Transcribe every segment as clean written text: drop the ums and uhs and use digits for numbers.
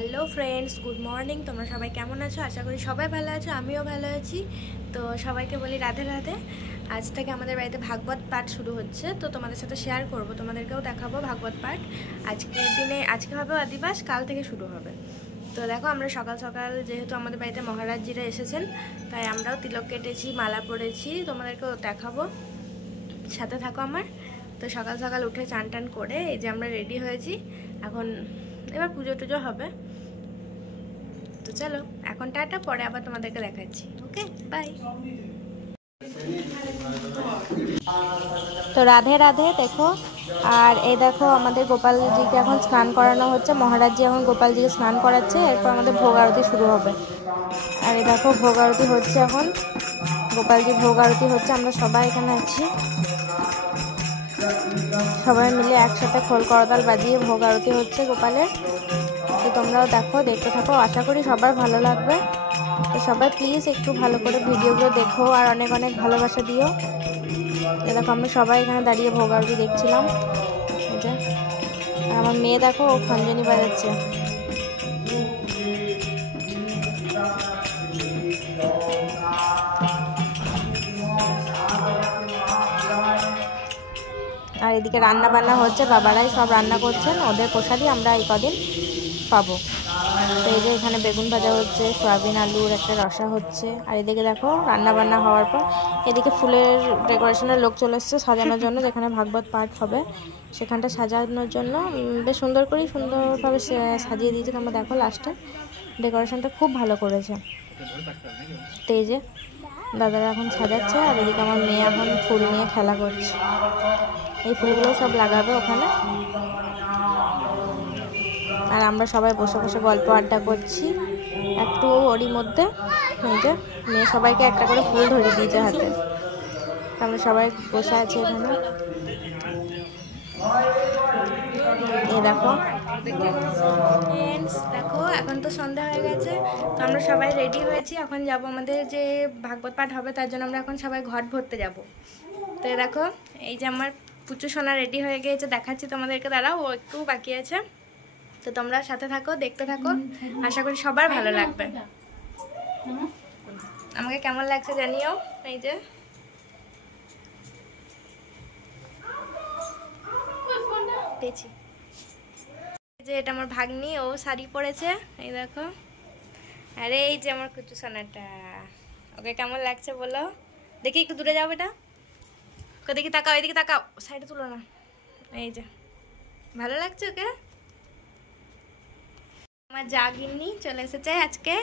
Hello friends, good morning. তোমরা সবাই কেমন আছো? আশা করি সবাই ভালো আছো, আমিও ভালো আছি। তো সবাইকে বলি রাধে রাধে। আজ থেকে আমাদের বাড়িতে ভাগবত পাঠ শুরু হচ্ছে, তো তোমাদের সাথে শেয়ার করব, তোমাদেরকেও দেখাবো ভাগবত পাঠ। আজকে হবে অধিবাস, কাল থেকে শুরু হবে। তো দেখো, আমরা সকাল সকাল যেহেতু আমাদের বাড়িতে মহারাজজিরা এসেছেন, তাই আমরাও তিলক কেটেছি, মালা পরেছি, তোমাদেরকেও দেখাবো, সাথে থাকো আমার। তো সকাল সকাল উঠে চান টান করে এই যে আমরা রেডি হয়েছি, এখন এবার পুজো টুজো হবে। তো চলো এখন টাটা, পরে আবার তোমাদেরকে দেখাচ্ছি। ওকে, বাই। তো রাধে রাধে। দেখো, আর এই দেখো আমাদের গোপালজিকে এখন স্নান করানো হচ্ছে, মহারাজজি এখন গোপালজিকে স্নান করাচ্ছে, এরপর আমাদের ভোগ আরতি শুরু হবে। আর এই দেখো ভোগ আরতি হচ্ছে, এখন গোপালজি ভোগ আরতি হচ্ছে, আমরা সবাই এখানে আছি, সবাই মিলে একসাথে খোল করতাল বাজিয়ে ভোগ আরতি হচ্ছে গোপালের। তো তোমরাও দেখতে থাকো, আশা করি সবার ভালো লাগবে। তো সবাই প্লিজ একটু ভালো করে ভিডিওগুলো দেখো আর অনেক অনেক ভালোবাসা দিও। দেখো আমরা সবাই এখানে দাঁড়িয়ে ভোগ আরতি দেখছিলাম। আর আমার মেয়ে দেখো, ও খঞ্জনি বাজাচ্ছে। আর এদিকে রান্না বান্না হচ্ছে, বাবারাই সব রান্না করছেন, ওদের প্রসাদই আমরা এই কদিন পাবো। তো এই যে এখানে বেগুন ভাজা হচ্ছে, সয়াবিন আলুর একটা রসা হচ্ছে। আর এদিকে দেখো রান্না বান্না হওয়ার পর এদিকে ফুলের ডেকোরেশনের লোক চলে এসছে সাজানোর জন্য, যেখানে ভাগবত পাঠ হবে সেখানটা সাজানোর জন্য বেশ সুন্দরভাবে সাজিয়ে দিয়েছে। তোমরা দেখো লাস্টে ডেকোরেশনটা খুব ভালো করেছে। তো এই যে দাদারা এখন সাজাচ্ছে, আর এদিকে আমার মেয়ে এখন ফুল নিয়ে খেলা করছে। এই ফুলগুলো সব লাগাবে ওখানে। আর আমরা সবাই বসে বসে গল্প আড্ডা করছি একটু ওরই মধ্যে। এই যে মেয়ে সবাইকে একটা করে ফুল ধরে দিয়েছে হাতে, আমরা সবাই বসে আছি এখানে। এই দেখো ফ্রেন্ডস, দেখো এখন তো সন্ধ্যা হয়ে গেছে, তো আমরা সবাই রেডি হয়েছি, এখন যাব আমাদের যে ভাগবত পাঠ হবে তার জন্য আমরা এখন সবাই ঘট ভরতে যাব। তো দেখো এই যে আমার পুচু সোনা রেডি হয়ে গিয়েছে, দেখাচ্ছি তোমাদেরকে, দাঁড়াও, ও একটু বাকি আছে। তো তোমরা সাথে থাকো, দেখতে থাকো, আশা করি সবার ভালো লাগবে। আমাকে কেমন লাগছে জানিও। এই যে এটা আমার ভাগ্নি, ও শাড়ি পরেছে, এই দেখো। আরে এই যে আমার কুচু সোনাটা, ওকে কেমন লাগছে বলো? দেখি একটু দূরে যাও, এটা দেখি, তাকাও, এদিকে তাকাও, সাইডে তুলো না। এই যে ভালো লাগছে ওকে। আমার জাগিনি চলে এসেছে আজকে,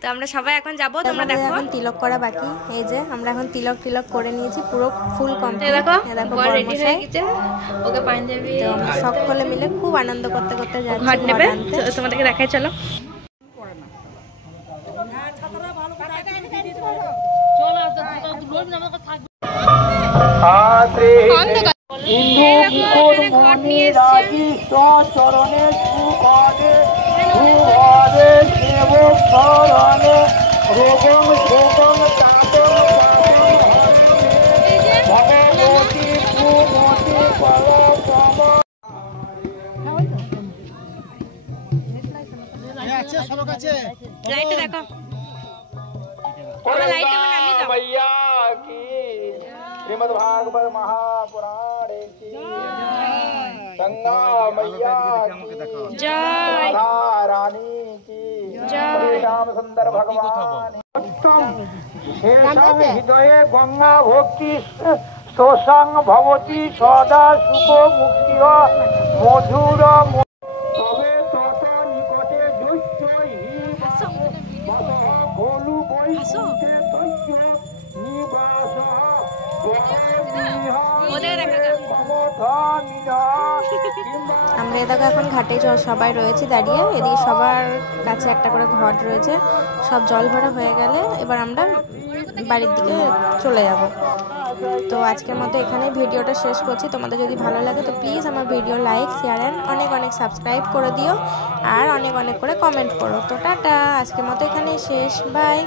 তো আমরা সবাই এখন যাবো। তোমরা দেখো এখন তিলক করা বাকি, এই যে আমরা এখন তিলক করে নিয়েছি, পুরো ফুল কমপ্লিট। দেখো রেডি হয়ে গেছে, ওকে পাঞ্জাবি, তো আমরা সকলে মিলে খুব আনন্দ করতে করতে যাচ্ছি ঘট নেবে। তোমাদেরকে দেখাই, চলো। ঘট নিয়ে লাইটে দেখো, লাইটে নামিয়ে দাও। श्रीमद् भागवत महापुराणे की गंगा मैया की जय, राधा रानी की जय, श्याम सुंदर भगवान। शेषं हृदये गंगा भक्ति स्तोषं भवति सदा सुख मुक्ति मधुर तबे तत निकटे दृश्य गोलु बैकुंठे तस्य निवास। আমরা এদিকে এখন ঘাটে সবাই রয়েছি দাঁড়িয়ে, এদিকে সবার কাছে একটা করে ঘট রয়েছে, সব জল ভরা হয়ে গেলে এবার আমরা বাড়ির দিকে চলে যাব। তো আজকের মতো এখানে ভিডিওটা শেষ করছি। তোমাদের যদি ভালো লাগে তো প্লিজ আমার ভিডিও লাইক, শেয়ার অ্যান্ড অনেক অনেক সাবস্ক্রাইব করে দিও, আর অনেক অনেক করে কমেন্ট করো। তো টাটা, আজকের মতো এখানেই শেষ, বাই।